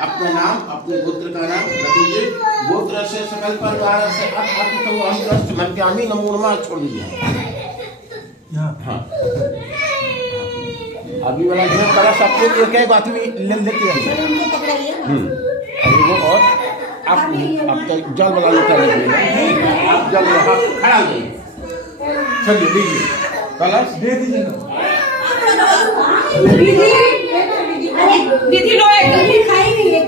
अपना नाम, अपने गोत्र का नाम रखिए। गोत्र से सकल परिवार से नमो नमः छोड़ दिया। हाँ, अभी वाला जो कलश आपको एक एक बात भी ले लेते हैं। अभी वो और आप तो जल वाला लेकर आप जल खड़ा हो जाइए। चलिए लीजिए कलश दे दीजिए ना। दीदी लोग खाई नहीं है।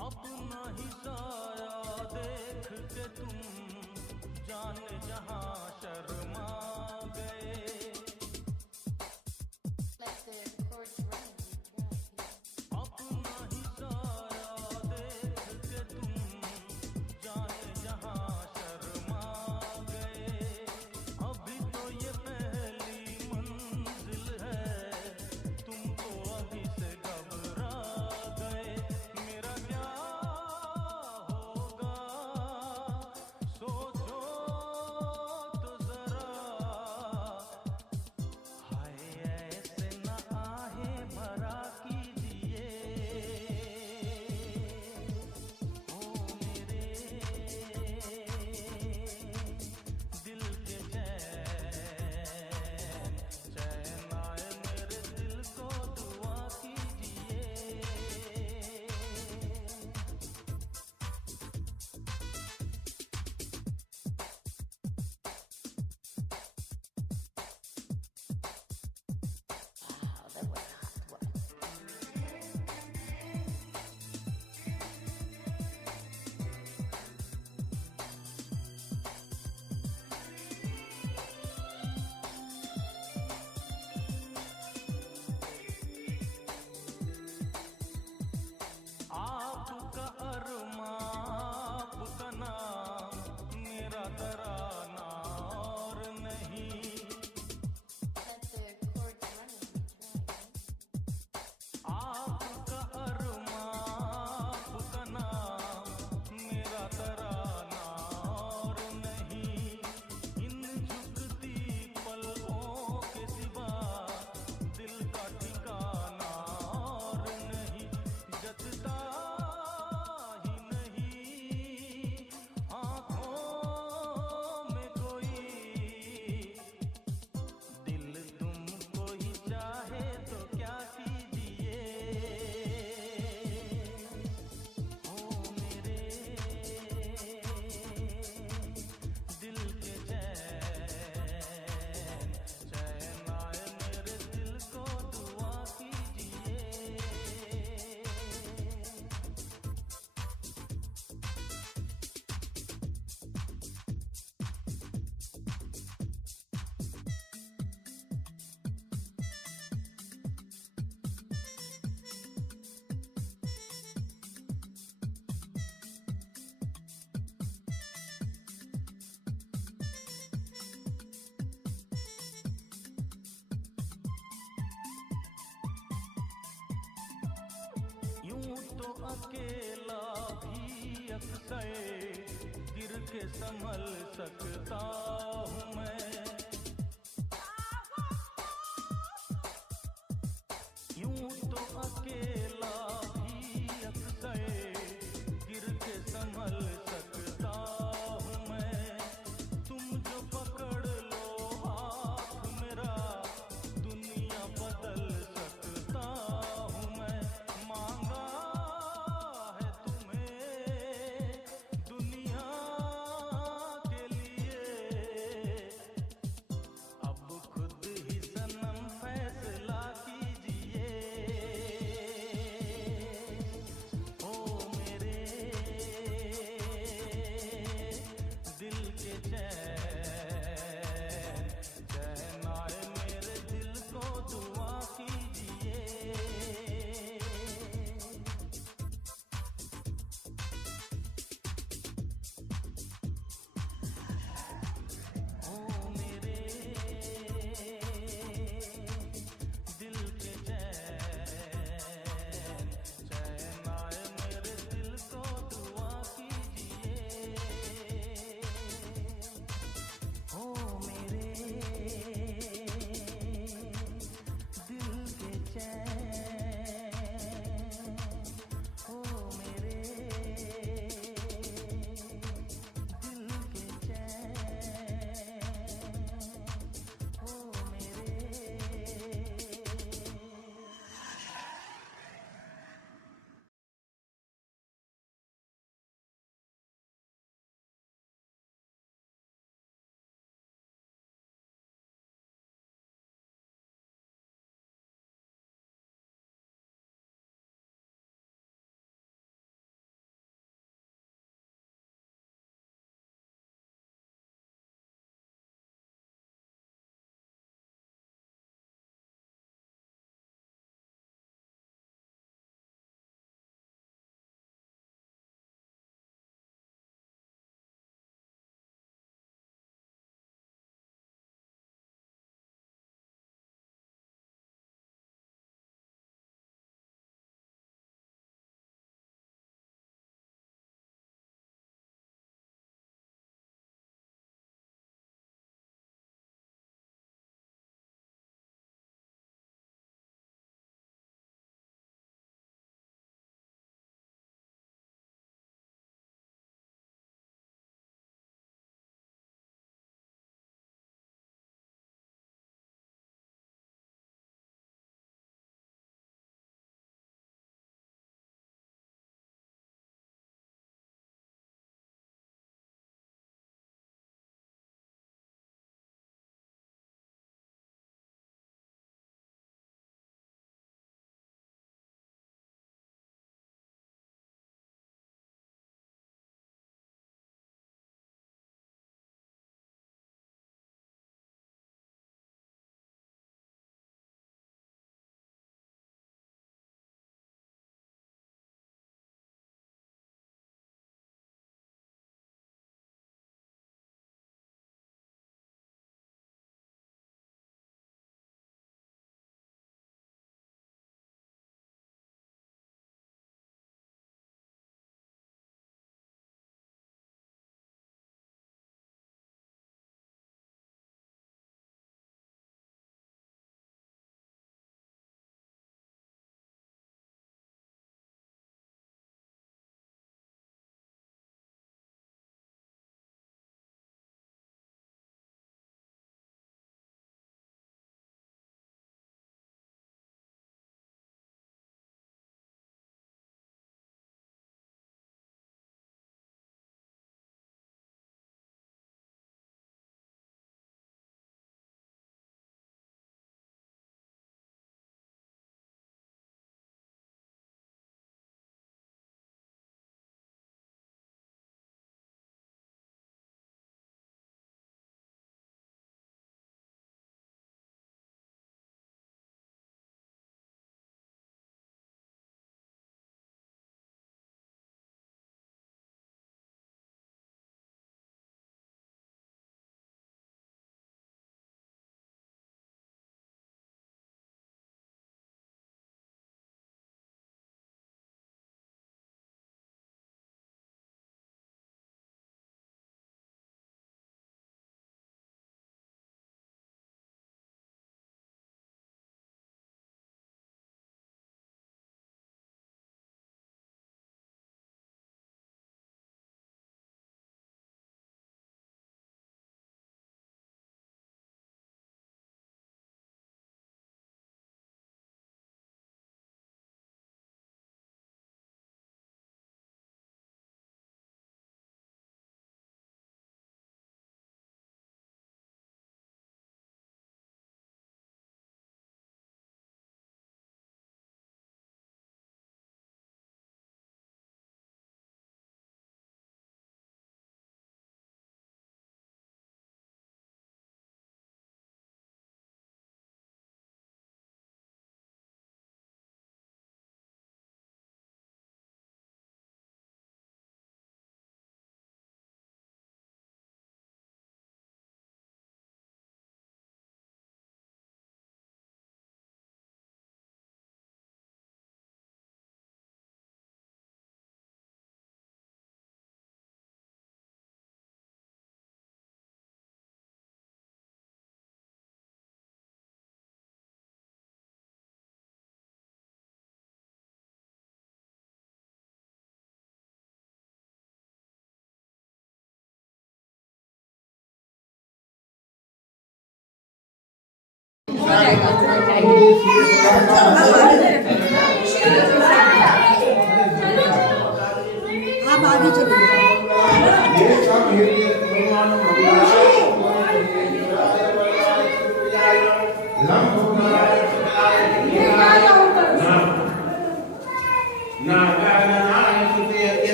अपना ही साया देख के तुम जाने जहां शर्मा गए। अपना ही साया देख के तुम जाने जहां शर्मा गए। अभी तो ये पहली मंजिल है, तुम तो अभी से घबरा गए। मेरा क्या होगा सोचो तो जरा, तो अकेला भी अक्सर गिर के संभल सकता हूँ मैं। यूं तो अकेला भी अक्सर गिर के संभल सकता हूँ मैं। तुम जो पकड़ लो हाथ मेरा दुनिया बदल सकता हूँ मैं। मांगा है तुम्हें दुनिया के लिए, अब खुद ही सनम फैसला कीजिए।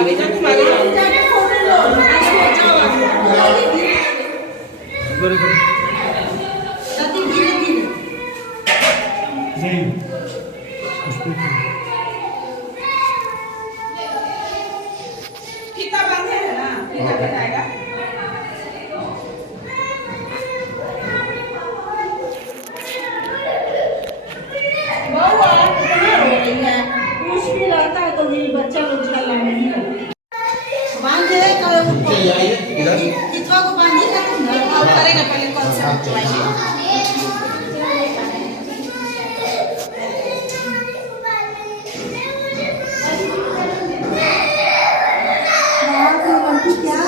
आगे जा तुम आगे जाओ फीता बांधे है ना फीता बनाएगा मुश्किल आता है तो मेरी बच्चा लोग चला नहीं है बांधे इधर कितना को बांधे करेंगे पहले कौन सा क्या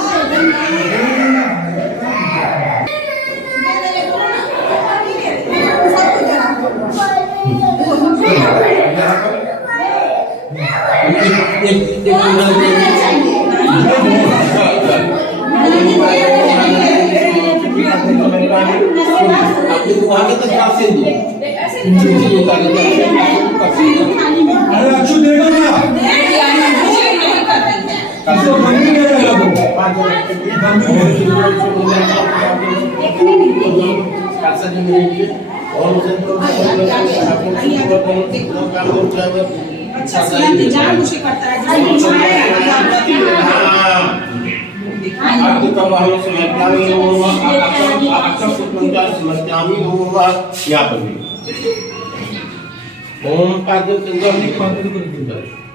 आगे तक से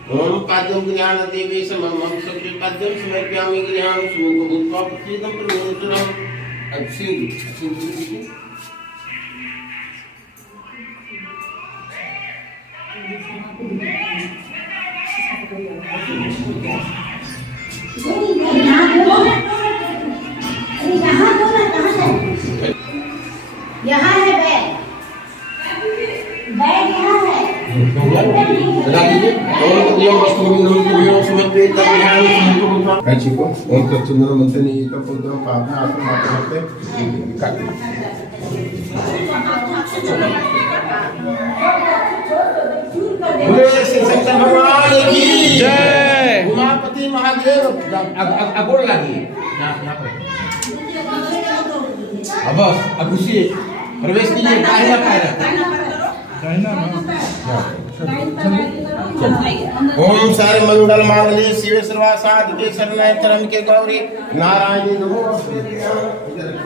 ओम पाद्यम ज्ञान देवी समम सबके पाद्यम समर्पयामि ज्ञान सुमुख भूत्वा प्रसीदं प्रमोदनं अक्षिं यहाँ है बैग बैग यहाँ है जय उमापति महादेव अगोड़ लगी अब खुशी प्रवेश कीजिए दाहिना पैर ओम सारे मंगल मांगल्ये शिवे सर्वासाध के शरणाय चरण के गौरी नारायणी नमोस्तुते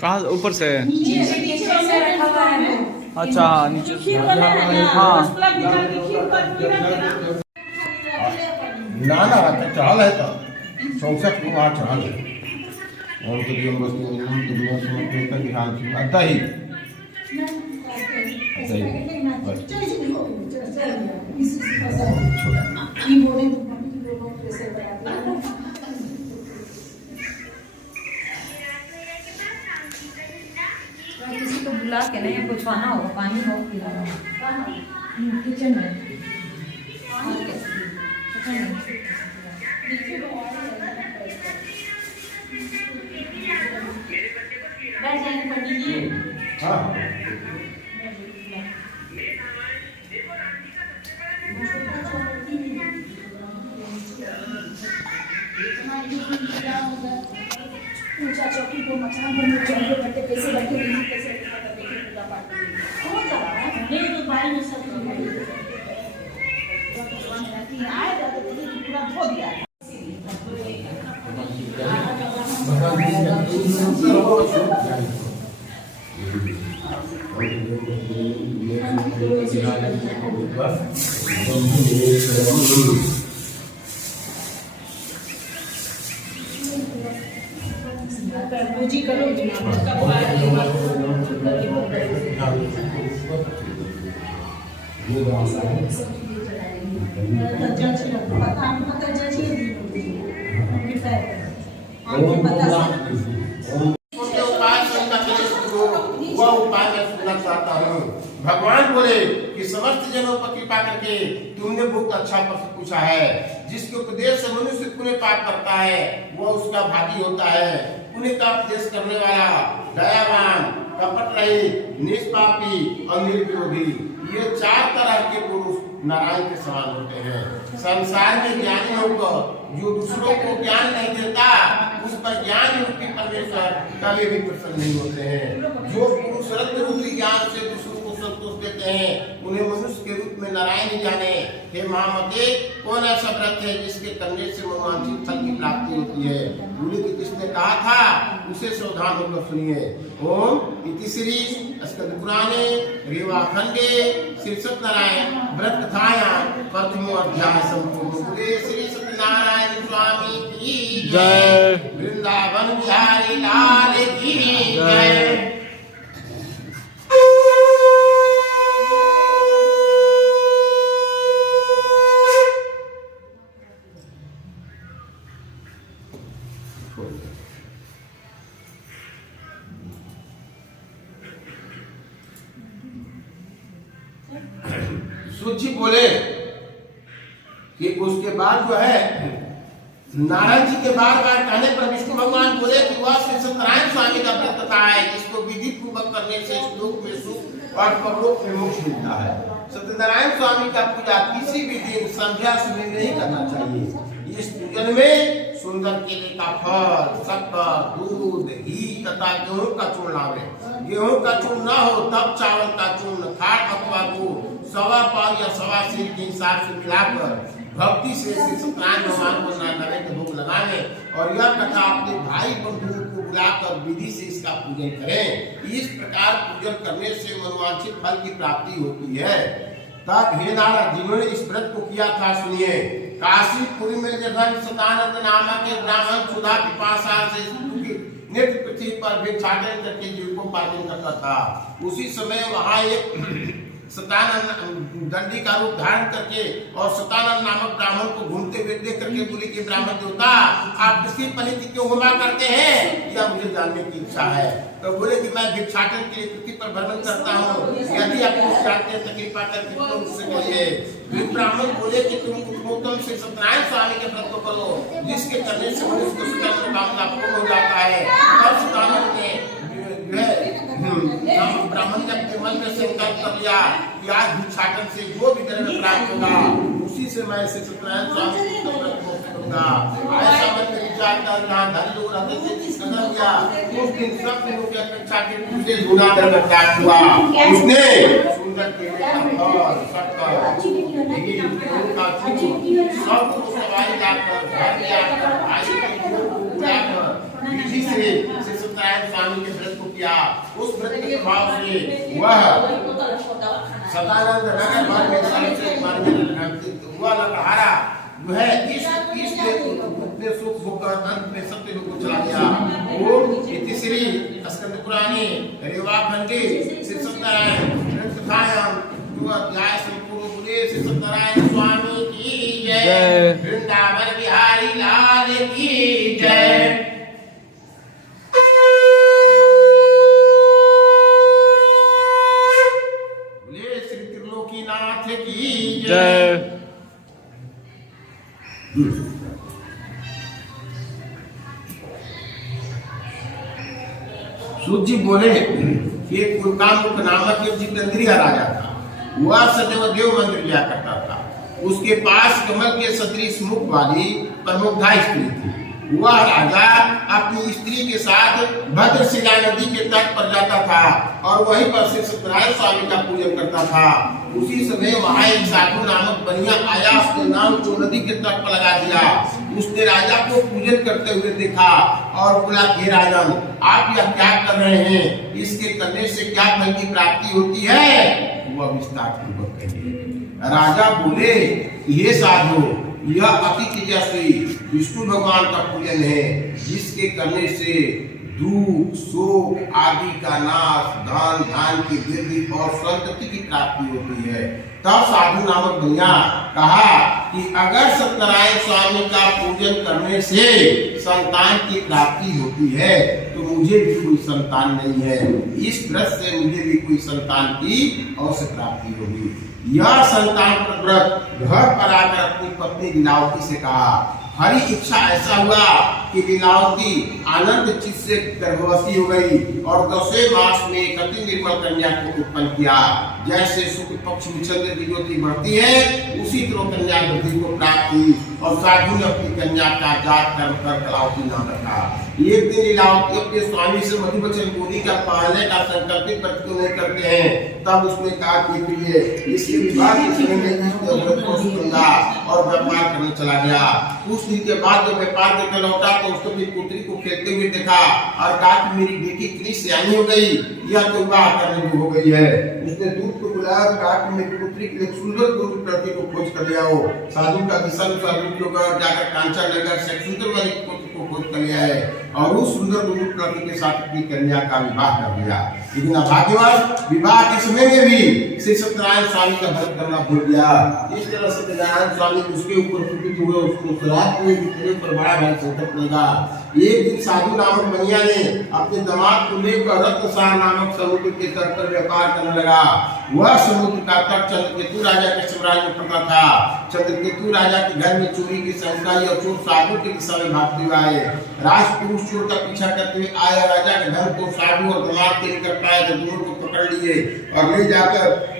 कहाँ ऊपर से? अच्छा नीचे से। हाँ नाना आता चाल है तो चौसठ को आठ चाल है और तो दियम वस्तु नियम दुनिया समझते का ध्यान से आता ही किसी को बुला के ना या पूछवाना होगा पानी हो किचन में हाँ ऊंचा चौकी को मचान पर चौके बैठे कैसे बैठे कैसे पूजा पाठ हो जा रहा है नहीं तो बारी में सब आए जाते पूरा धो दिया पूजी करो छोटे उपाय से उनका कलेश दूर हो, वह उपाय मैं सुनना चाहता हूँ। भगवान बोले कि समस्त जनों पर कृपा करके तुमने बहुत अच्छा प्रश्न पूछा है। जिसके उपदेश से मनुष्य पुण्य पाप करता है वह उसका भागी होता है। पुण्य का उपदेश करने वाला दयावान, कपट रहित, निष्पापी और निर्विरोधी, ये 4 तरह के पुरुष नारायण के समान होते हैं। संसार में ज्ञानी होकर जो दूसरों को ज्ञान नहीं देता उस पर ज्ञान रूपी परमेश्वर कभी भी प्रसन्न नहीं होते हैं। जो पुरुष रत्न रूपी ज्ञान से दूसरों को संतोष देते हैं उन्हें मनुष्य के रूप में नारायण ही जाने। हे महामते, कौन ऐसा व्रत है जिसके करने से मनोवांछित फल की प्राप्ति होती है? बोले कि किसने कहा था उसे सावधान होकर सुनिए। ओम इति श्री स्कंद पुराणे रेवाखंडे श्री सत्यनारायण व्रत कथायां प्रथमो अध्याय संपूर्ण। बोले श्री सत्यनारायण स्वामी की जय। वृंदावन बिहारी लाल की जय। सूची बोले कि उसके बाद जो है नारायण जी के बार बार कहने पर विष्णु भगवान बोले कि वह श्री सत्यनारायण स्वामी का व्रत कथा है जिसको विधि पूर्वक करने से लोक में सुख और परलोक में मोक्ष मिलता है। सत्यनारायण स्वामी का पूजा किसी भी दिन संध्या समय नहीं करना चाहिए। इस पूजन में सुंदर केले का फल, शक्कर, दूध, घी तथा गेहूं का चूर्ण लावे। गेहूं का चूर्ण न हो तब चावल का चूर्ण, खाट अथवा गुड़ 1.25 पाव या 1.25 सेर के हिसाब से मिलाकर भक्ति से श्री सत्यनारायण भगवान को नैवेद्य भोग लगावे और यह कथा अपने भाई बंधुओं को बुलाकर विधि से इसका पूजन करें। इस प्रकार पूजन करने से मनोवांछित फल की प्राप्ति होती है। तब हे नारद, जिन्होंने इस व्रत को किया था सुनिए। काशीपुरी में जब सतानंद नामक एक ब्राह्मण क्षुधा पिपासा से नेत्र पृथ्वी पर भिक्षाटन करके जीविकोपार्जन करता था। उसी समय वहाँ एक सतानंद दंडी का रूप धारण करके और सतानंद नामक ब्राह्मण को घूमते हुए देख करके बोले कि ब्राह्मण देवता, आप पृथ्वी पर क्यों घुमा करते हैं? यह मुझे जानने की इच्छा है। तो बोले कि मैं भिक्षाटन के लिए पृथ्वी पर भ्रमण करता हूँ, यदि आप कुछ जानते हैं तो कृपा करके तुम मुझसे कहिए। फिर ब्राह्मण बोले कि तुम उत्तमोत्तम श्री सत्यनारायण स्वामी के व्रत को करो जिसके करने से मनुष्य को सुखद मनोकामना पूर्ण हो जाता है। तब सतानंद ने ब्राह्मण ने अपने मन में संकल्प कर लिया कि आज भिक्षाटन से जो भी द्रव्य प्राप्त होगा उसी से मैं श्री सत्यनारायण स्वामी को व्रत को करूंगा। ऐसा मन में विचार कर जहाँ धन लोग रहते थे किसका गया उस दिन सब दिनों की अपेक्षा के दूसरे गुना द्रव्य प्राप्त हुआ। उसने सुंदर केले का फल, शक्कर, घी, गेहूं का चूर्ण सब को सवारी लाकर घर ले आकर भाई को बुलाकर विधि से श्री सत्यनारायण स्वामी के व्रत को किया। उस व्रत के प्रभाव से वह सदानंद नगर भर में सर्वश्रेष्ठ हुआ लकहारा वह इस सुख भोग अंत में सत्य लोग को चला गया। ओम इति श्री स्कंद पुराणे रेवाखंडे श्री सत्यनारायण व्रत कथायां जो अध्याय संपूर्ण बोले श्री सत्यनारायण स्वामी की जय। वृंदावन बिहारी लाल की जय। जय। सूत जी बोले कि एक कुलकामुक नामक एक जितेंद्रिय राजा था। वह सदैव देव मंदिर लिया करता था। उसके पास कमल के सदृश मुख वाली प्रमुग्धा स्त्री थी। वह राजा अपनी स्त्री के साथ भद्रशिला नदी के तट पर जाता था और वहीं पर श्री सत्यनारायण स्वामी का पूजन करता था। उसी समय वहाँ एक साधु नामक बनिया आया, उसने नाम को नदी के तट पर लगा दिया। उसने राजा को पूजन करते हुए देखा और बोला कि राजन, आप यह क्या कर रहे हैं? इसके करने से क्या फल की प्राप्ति होती है? वह विस्तार पूर्वक कहिए। राजा बोले, ये साधु, यह अति तेजस्वी विष्णु भगवान का पूजन है जिसके करने से दुख, शोक आदि का नाश, धन धान की वृद्धि और संतति की प्राप्ति होती है। तब साधु नामक बनिया कहा कि अगर सत्यनारायण स्वामी का पूजन करने से संतान की प्राप्ति होती है तो मुझे भी कोई संतान नहीं है, इस व्रत से मुझे भी कोई संतान की अवश्य प्राप्ति होगी। यह संतान व्रत घर पर आकर अपनी पत्नी लीलावती से कहा। हरी इच्छा ऐसा हुआ कि लीलावती आनंद चित्त से गर्भवती हो गई और 10वें मास में एक अति निर्मल कन्या को उत्पन्न किया। जैसे शुक्ल पक्ष में चंद्र की ज्योति बढ़ती है उसी तरह कन्या वृद्धि को प्राप्त हुई और साधु ने अपनी कन्या का जात कर्म कर कलावती नाम रखा। एक दिन लीलावती अपने स्वामी से मधु वचन बोली का पहले का संकल्पित व्रत क्यों नहीं करते हैं, तब उसने कहा कि प्रिय इसके विवाह के समय में व्रत को सुना और व्यापार करने चला गया। कुछ दिन के बाद जब व्यापार करके लौटा तो उसने अपनी पुत्री को खेलते हुए देखा और कहा कि मेरी बेटी इतनी सियानी हो गई, यह तो विवाह करने की हो गई है। उसने दूत को बुलाया और कहा कि मेरी पुत्री के लिए सुंदर दूत लड़की को खोज कर ले आओ। साधु का दिशा अनुसार जाकर कांचा नगर से सुंदर वाली पुत्री को खोज कर ले आए और उस सुंदर दूत लड़की के साथ अपनी कन्या का विवाह कर दिया। लेकिन भाग्यवान विवाह के समय में भी श्री सत्यनारायण स्वामी का व्रत करना भूल गया। इस तरह सत्यनारायण स्वामी उसके ऊपर कुपित हुए, उसको श्राप हुए कि तेरे पर बड़ा भारी संकट लगा। एक दिन साधु नामक बनिया ने अपने दामाद को लेकर रत्नसार नामक समुद्र के तट पर व्यापार करने लगा। वह समुद्र का तट चंद्रकेतु राजा के साम्राज्य में पड़ता था। चंद्रकेतु राजा के घर में चोरी की शंका और चोर साधु के दिशा में भागते हुए आए। राजपुरुष चोर का पीछा करते हुए आया, राजा के घर को साधु और दामाद के लेकर पाए तो दोनों को पकड़ लिए और ले जाकर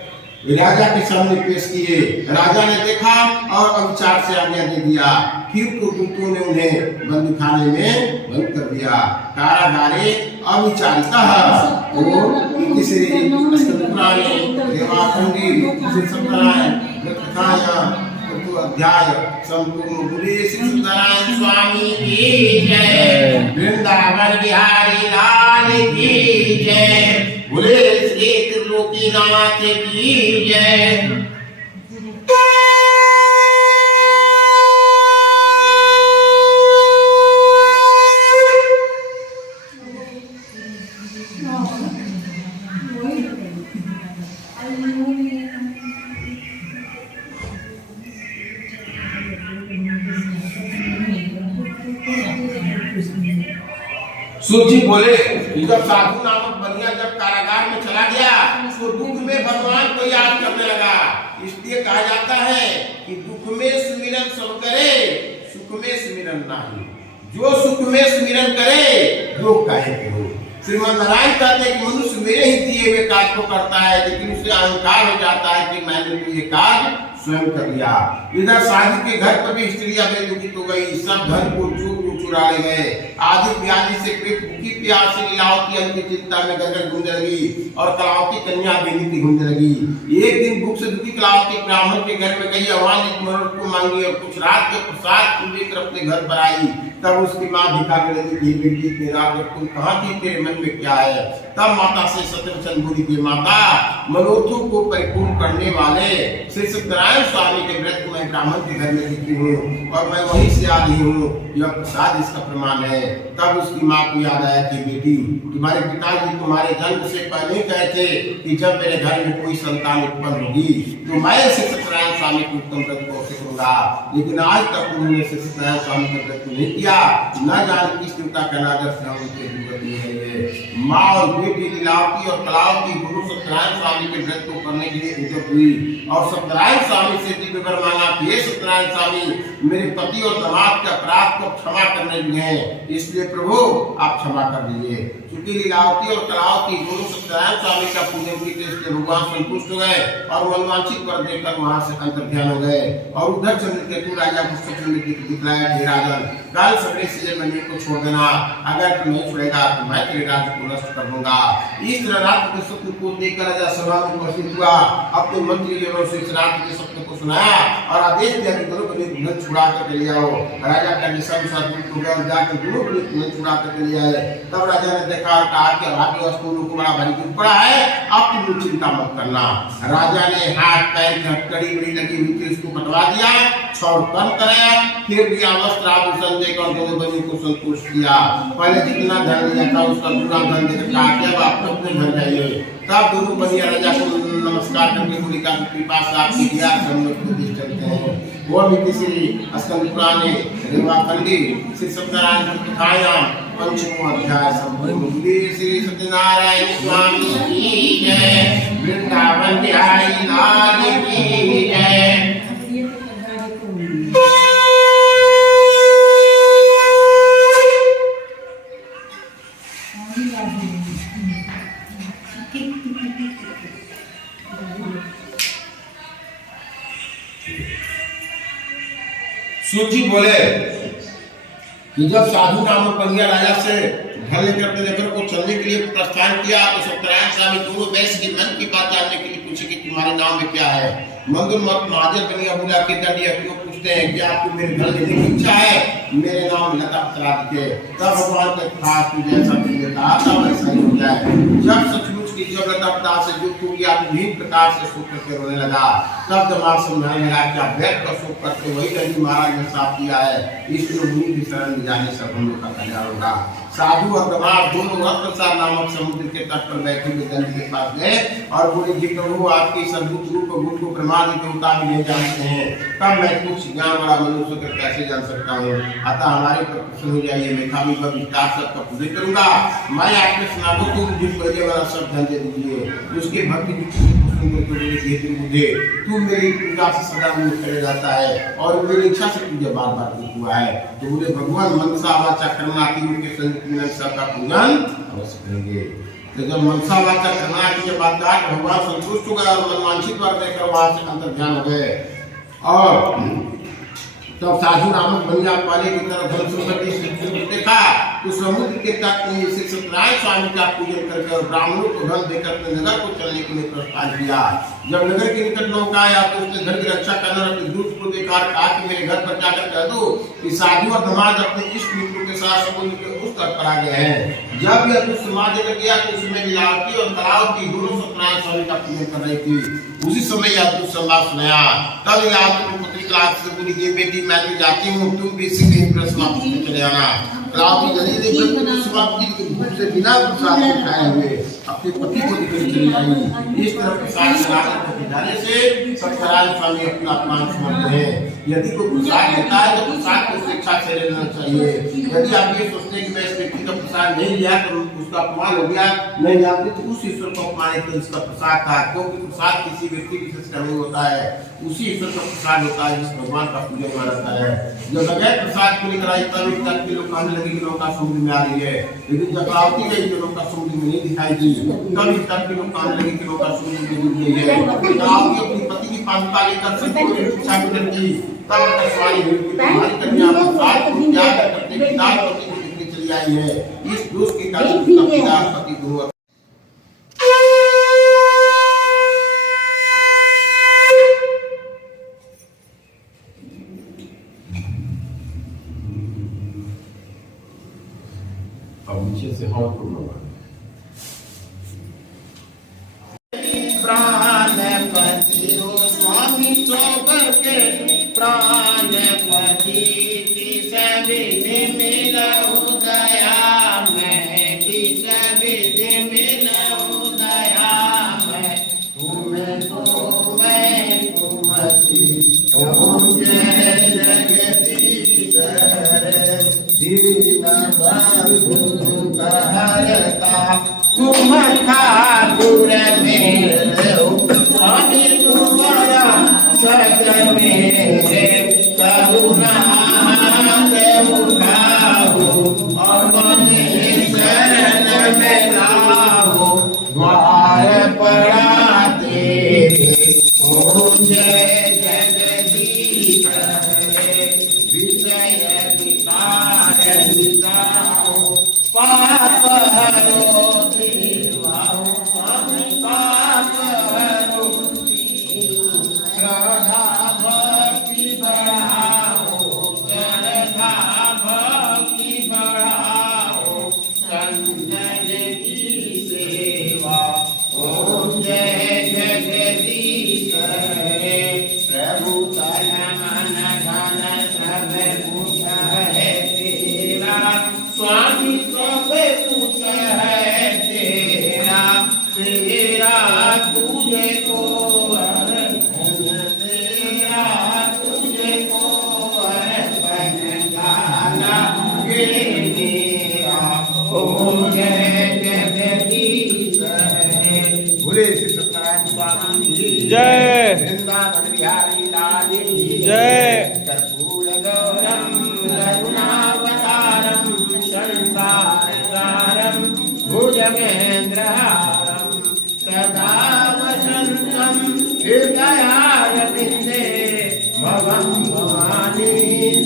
राजा के सामने पेश किए। राजा ने देखा और अविचार से आज्ञा दे दिया। फिर तो दूतों ने उन्हें बंदीखाने में बंद कर दिया। कारागारे अविचारितः अध्याय संपूर्ण। बोले श्री सत्यनारायण स्वामी की जय, वृंदावन बिहारी लाल की जय, बोले श्री त्रिलोकीनाथ की जय। सूची बोले जब साधु नामक बनिया जब कारागार में चला गया तो दुख में भगवान को याद करने लगा। इसलिए कहा जाता है कि दुख में सुमिरन सब करे, सुख में सुमिरन नहीं। जो सुख में सुमिरन करे दुख काहे के हो। श्रीमद नारायण कहते हैं कि मनुष्य मेरे ही दिए हुए कार्य को करता है, लेकिन उसे अहंकार हो जाता है कि मैंने तो ये कार्य स्वयं कर लिया। इधर शादी के घर पर भी स्त्रियां बेदुखित हो गई, सब धन को चुरा ले गए। आदि व्याधि से पेट भूखी प्यासी लीलावती अन्य चिंता में गगन घूमने लगी और कलावती कन्या बेनीति घूमने लगी। एक दिन भूख से दुखी कलावती ब्राह्मण के घर में गई, वहां मनोरथ को मांगी और कुछ रात के प्रसाद को लेकर अपने घर पर आई। तब उसकी माँ भिखा कर लगी, बेटी तेरा तुम कहाँ थी, तेरे मन में क्या है। तब माता से सत्यवचन बोली कि माता मनोरथों को परिपूर्ण करने वाले श्री सत्यनारायण स्वामी के व्रत को मैं ब्राह्मण के घर में लिखी हूँ और मैं वहीं से आ रही हूँ, यह प्रसाद इसका प्रमाण है। तब उसकी माँ को याद आया कि बेटी तुम्हारे पिताजी तुम्हारे जन्म से पहले कहे थे कि जब मेरे घर में कोई संतान उत्पन्न होगी तो मैं श्री सत्यनारायण स्वामी के उत्तम व्रत को करूंगा, लेकिन आज तक उन्होंने श्री सत्यनारायण स्वामी का व्रत नहीं किया। न जाने किस देवता का नादर से हम उनके जरूरत नहीं है। माँ और बेटी लीलावती और कलावती गुरु सत्यनारायण स्वामी के व्रत को करने के लिए एकजुट हुई और सत्यनारायण स्वामी से दिव्य वर मांगा कि हे सत्यनारायण स्वामी मेरे पति और दामाद के अपराध को क्षमा करने लगे हैं, इसलिए प्रभु आप क्षमा कर दीजिए। क्योंकि लीलावती और कलावती गुरु सत्यनारायण स्वामी का पूजन की इसलिए भगवान संतुष्ट हो गए और मनवांछित वर देकर वहां से अंतर्ध्यान हो गए। और उधर चंद्रकेतु राजा को स्वप्न में दिखलाया कि राजन कल सवेरे से मंदिर को छोड़ देना, अगर तू नहीं छोड़ेगा तो मैं तेरे राज्य को नष्ट कर दूंगा। इस तरह रात के स्वप्न को देखकर राजा सभा में उपस्थित हुआ, अपने मंत्री जनों से इस रात के स्वप्न को सुनाया और आदेश दिया कि दोनों को धन छुड़ा कर ले आओ। राजा का निशान जाकर दोनों को धन छुड़ा कर ले आए। तब राजा ने देखा और कहा कि अभागी वस्तुओं को बड़ा भारी दुख पड़ा है, आप तुम चिंता मत करना। राजा ने हाथ पैर की हथकड़ी बड़ी लगी हुई थी उसको कटवा दिया, छौड़ कम कराया, फिर भी वस्त्र आभूषण देकर दोनों बहनों को संतुष्ट किया। पहले जितना धन लिया था उसका पूरा धन देकर कहा कि अब आप अपने घर जाइए। तब दोनों बनिया राजा को नमस्कार करके बोली का कृपा से आपकी दिया हम लोग चलते हैं। वो भी श्री स्कंद पुराणे रेवा खंडी श्री सत्यनारायण कथायाम पंचमो अध्याय संपूर्ण श्री सत्यनारायण स्वामी की जय, वृंदावन बिहारी लाल की जय। सूची बोले कि जब साधु नामक बनिया राजा से घर लेकर अपने नगर को चलने के लिए प्रस्थान किया तो सत्यनारायण स्वामी दोनों वैश्य के मन की बात जानने के लिए पूछे कि तुम्हारे नाम में क्या है। मंदिर मत महाजन बनिया बोला कि दंडिया क्यों पूछते हैं कि आपको मेरे घर लेने की इच्छा है? मेरे नाम लता के तब भगवान के खास जैसा तुमने कहा था वैसा ही हो जाए। जब सचमुच की जब लता से युक्त हो गया तो विभिन्न प्रकार से शोक करके रोने लगा। तब दिमाग समझाने लगा क्या व्यर्थ का शोक करते वही दंडी महाराज ने साफ किया है, इसलिए मुनि की शरण में जाने से हम लोग का कल्याण होगा। साधु और गवार दोनों रत्नसार नामक समुद्र के तट पर बैठे हुए दंडी के पास गए और बोले जी प्रभु आपकी सर्वभूत रूप गुण को प्रमाण के मुताबिक नहीं जानते हैं, तब मैं कुछ ज्ञान वाला मनुष्य कर कैसे जान सकता हूँ? अतः हमारे पर प्रसन्न हो जाइए, मैं खामी पर विस्तार सबका पूजन करूंगा। मैं आपके स्नानों को मुझे पहले वाला सब धन दे दीजिए, उसकी भक्ति मुझे तू मेरी पूजा से सदा मुझे करे जाता है और मेरी इच्छा से तुझे बार बार हुआ है। तो बोले भगवान मनसा वाचा कर्मा की के संयुक्त सबका पूजन अवश्य करेंगे। तो जब मनसा वाचा कर्मा की जब बात कहा भगवान संतुष्ट हो गए और मनवांछित वर देकर वहां से अंतर ध्यान हो गए और तब साधु नामक बनिया वाले की तरफ धन संपत्ति देखा तो समुद्र के तट में श्री सत्यनारायण स्वामी का पूजन करके और ब्राह्मणों को धन देकर अपने नगर को चलने के लिए प्रस्थान किया। जब नगर के निकट नौका आया तो उसने घर की रक्षा करना अपने दूत को देखा कहा कि मेरे घर पर जाकर कह दो कि साधु और धमाज अपने इष्ट मित्रों के साथ समुद्र के उस तट पर आ गए हैं। जब यह दूत समाज में गया तो उसमें लीलावती और कलावती दोनों सत्यनारायण स्वामी का पूजन कर रही थी। उसी समय यह दूत संवाद सुनाया। तब लीलावती को पुत्री कलावती से बोली ये बेटी मैं तो जाती हूँ, तुम भी इसी दिन प्रश्न चले आना। कलावती जल्दी से बिना प्रसाद खाए हुए अपने पति को निकल चली आई। इस तरह प्रसाद जाने से सत्यनारायण स्वामी अपना अपमान समझते हैं। यदि कोई प्रसाद लेता है तो प्रसाद को शिक्षा से लेना चाहिए। यदि आप ये सोचते हैं कि मैं इस व्यक्ति का प्रसाद नहीं लिया तो उसका अपमान हो गया, नहीं जानते तो उस ईश्वर को अपमानित तो इसका प्रसाद था, क्योंकि प्रसाद किसी व्यक्ति विशेष का नहीं होता है, उसी ईश्वर का प्रसाद होता है जिस भगवान का पूजन हुआ रहता है। जब बगैर प्रसाद को लेकर आई तब के लोग कहने लगे कि नौका समुद्र में आ रही है, लेकिन जब कलावती गई तो नौका समुद्र में नहीं दिखाई दी। तब इस तक के लोग कहने लगे कि नौका समुद्र में डूब गई है। कलावती अपनी पति की पादुका लेकर सबको इच्छा करती तब सवारी हुई कि तुम्हारी कन्या प्रसाद को त्याग करके पिता पति को देखने चली आई है। इस दोष के कारण उसका पिता पति गुरु अब नीचे से हाथ को लगा प्राणपति हो स्वामी सोबर के प्राणपति की सभी मिलहु दया मैं की सभी मिलहु दया मैं तुम्हें तो मैं तुमसी ओम जय जगदीश दीन बंधु कहता तुम ठाकुर मेरे स्वामी तुम्हारा सत मेरे करुणा से उठाओ और मने शरण में लाओ द्वार पड़ाते ओम जय जगदीश विजय विकार विदाओ पाप हरो स्वामी सब कुछ है तेरा, तेरा तुझे को तेरा तुझे ओम जय जय जगदीश हरे। बोले श्री सत्यनारायण स्वामी की जय। वृंदावन बिहारी लाल की जय। कर्पूर गौरम करुणावतारम संसार सारम भुजगेन्द्रहारम सदा वसंतम हृदयारविंदे भवं भवानी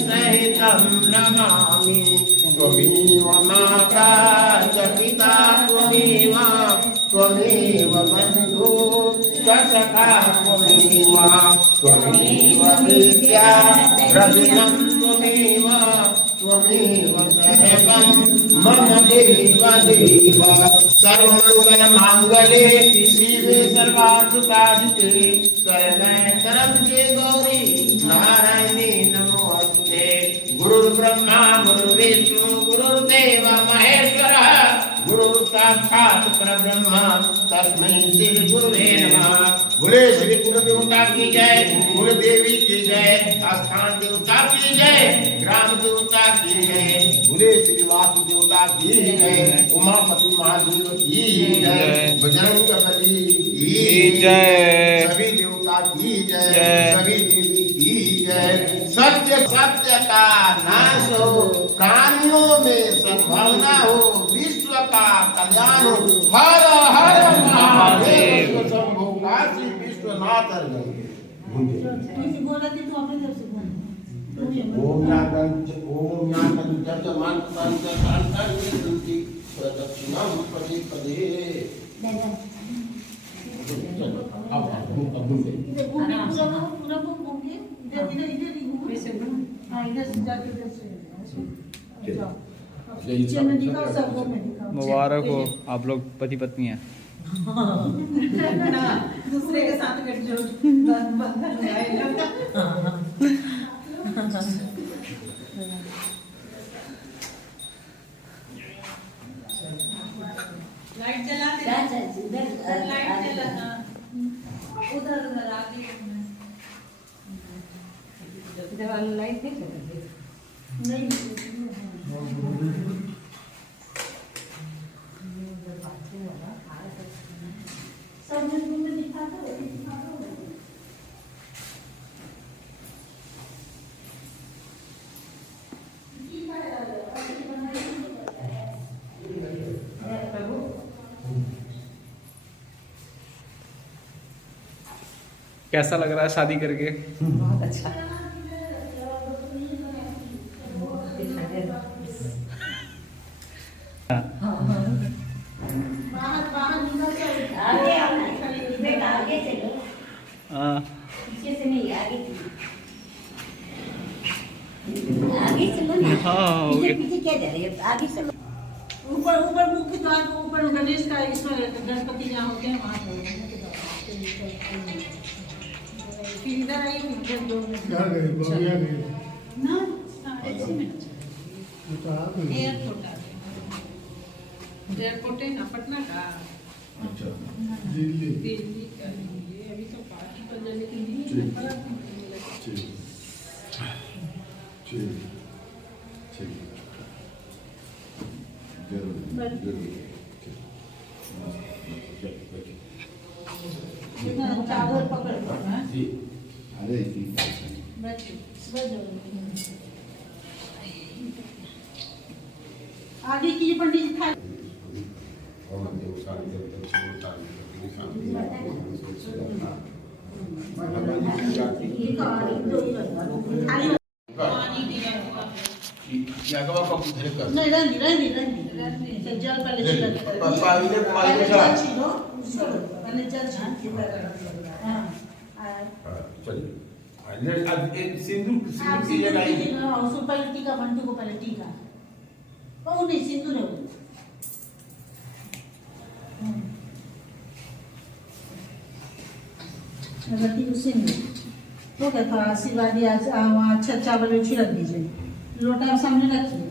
सहितं नमामि। त्वमेव माता च पिता त्वमेव त्वमेव बन्धु च सखा त्वमेव त्वमेव विद्या द्रविणं त्वमेव त्वमेव सर्वं मम देव देव। सर्वमङ्गलमाङ्गल्ये शिवे सर्वार्थसाधिके शरण्ये त्र्यम्बके गौरी नारायणी नमोऽस्ते। गुरुर्ब्रह्मा गुरुर्विष्णु गुरुर्देव महेश्वरः गुरुर्साक्षात् परब्रह्म तस्मै श्री गुरुवे नमः। बोले श्री कुल देवता की जय, कुल देवी की जय, स्थान देवता की जय, ग्राम देवता की जय। बोले श्री वासु देवता की जय, उमापति महादेव की जय, बजरंग बली की जय, सभी देवता की जय, सभी देवी की जय। सत्य सत्य का नाश हो, प्राणियों में सद्भावना हो, विश्व का कल्याण हो। हर हर महादेव शंभो काशी विश्वनाथ हरे। तुझी बोला ती तू आपल्या तरफ से बोल। ओम यातं जप मंत्रं शांति प्रदक्षिणं पदे पदे। अब इधर पूरा घूम के इधर इधर इधर ही घूम। वैसे घूम। हाँ इधर से जाके इधर से जाओ। पीछे में दिखाओ, सब में दिखाओ। मुबारक हो, आप लोग पति पत्नी हैं। दूसरे के साथ गठजोड़ बंधन में आएगा। लाइट जला दे, लाइट जला। उधर उधर आगे इधर वाला लाइट देख ले। नहीं सब में दिखा दो, दिखा दो। कैसा लग रहा है शादी करके? बहुत अच्छा। बाहर बाहर निकल के आगे आगे चलो, हाँ पीछे से नहीं, आगे आगे चलो ना। हाँ, हो पीछे गया। पीछे क्या जा रही है, आगे चलो। ऊपर ऊपर मुख्य द्वार के ऊपर गणेश का ईश्वर गणपति जहाँ होते हैं वहाँ पर फिर इधर आई फिर दो मिनट ना ऐसे में एयरपोर्ट आ गया। एयरपोर्ट है ना पटना का। दिल्ली का ये अभी तो पार्टी पर जाने के लिए फर्क नहीं लगा। चादर पकड़ जी अरे आगे की पंडित जी था। नहीं रंदी जल पहले छिड़क पहले जल छिड़ो पहले जल छिड़ो। हाँ सिंदूर की जगह उसको पहले टीका मंटू को पहले टीका वो नहीं सिंदूर है वो। गलती उससे नहीं तो कहता आशीर्वाद वहाँ अच्छा चावल में छिड़क दीजिए लोटा सामने रखिए।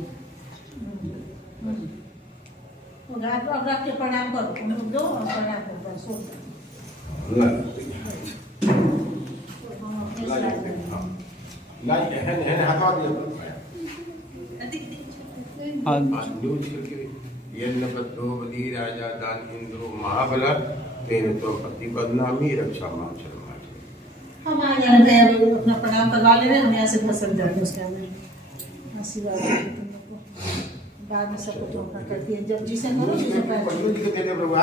आप रख के प्रणाम करो दो और प्रणाम करो सो हाँ यन्न बद्धो बली राजा दान इंद्रो महाबल तेन तो पति बदनामी रक्षा मां शर्मा। हम आ जाते हैं अपना प्रणाम करवा ले रहे हैं, हम यहाँ से बस समझ जाते हैं उसके बाद आशीर्वाद देते हैं तुम लोग को। बाद में सब कुछ अपना करती है जब जिसे करो जिसे पंडित जी को देने प्रभु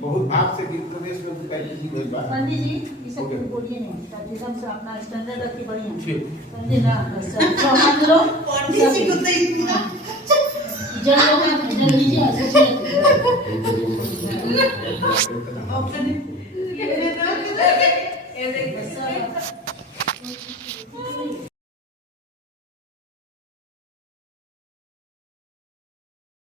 बहुत भाग से गिर प्रदेश में भी कैसे जी मेरी बात पंडित जी ये सब कुछ बोलिए नहीं ताकि हम से अपना स्टैंडर्ड रखिए बढ़िया। ठीक। पंडित ना सब मान लो पंडित जी को तो इतना जल लोग जल लीजिए ऑप्शन ये देख